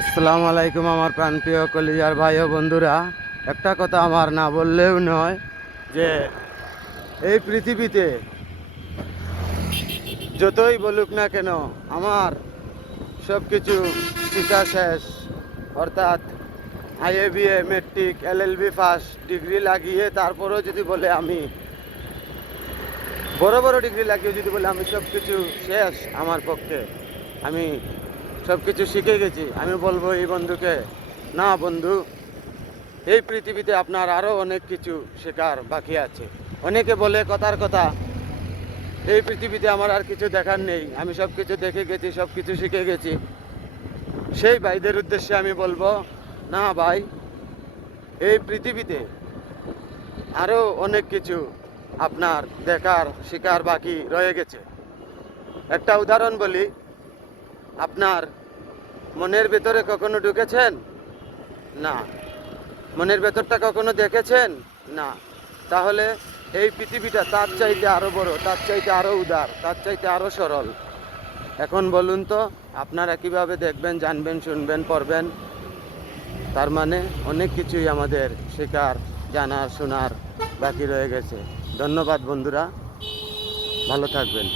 আসসালামু আলাইকুম আমার প্রাণপ্রিয় কলিজার ভাই ও বন্ধুরা। একটা কথা আমার না বললেও নয় যে এই পৃথিবীতে যতই বলুক না কেন আমার সব কিছু শিক্ষা শেষ, অর্থাৎ IA BA metric LLB first degree লাগিয়ে তারপরেও যদি বলে আমি বড় বড় ডিগ্রি লাগিয়ে যদি বলে আমি সব কিছু শেষ আমার পক্ষে, আমি সব কিছু শিখে গেছি, আমি বলবো এই বন্ধুকে, না বন্ধু, এই পৃথিবীতে আপনার আরও অনেক কিছু শেখার বাকি আছে। অনেকে বলে কথার কথা এই পৃথিবীতে আমার আর কিছু দেখার নেই, আমি সব কিছু দেখে গেছি, সব কিছু শিখে গেছি। সেই ভাইদের উদ্দেশ্যে আমি বলবো, না ভাই, এই পৃথিবীতে আরও অনেক কিছু আপনার দেখার শেখার বাকি রয়ে গেছে। একটা উদাহরণ বলি, আপনার মনের ভেতরে কখনো ঢুকেছেন? না। মনের ভেতরটা কখনো দেখেছেন? না। তাহলে এই পৃথিবীটা তার চাইতে আরো বড়, তার চাইতে আরো উদার, তার চাইতে আরো সরল। এখন বলুন তো, আপনারা কিভাবে দেখবেন, জানবেন, শুনবেন, পড়বেন? তার মানে অনেক কিছুই আমাদের শেখার, জানার, শোনার বাকি রয়ে গেছে। ধন্যবাদ বন্ধুরা, ভালো থাকবেন।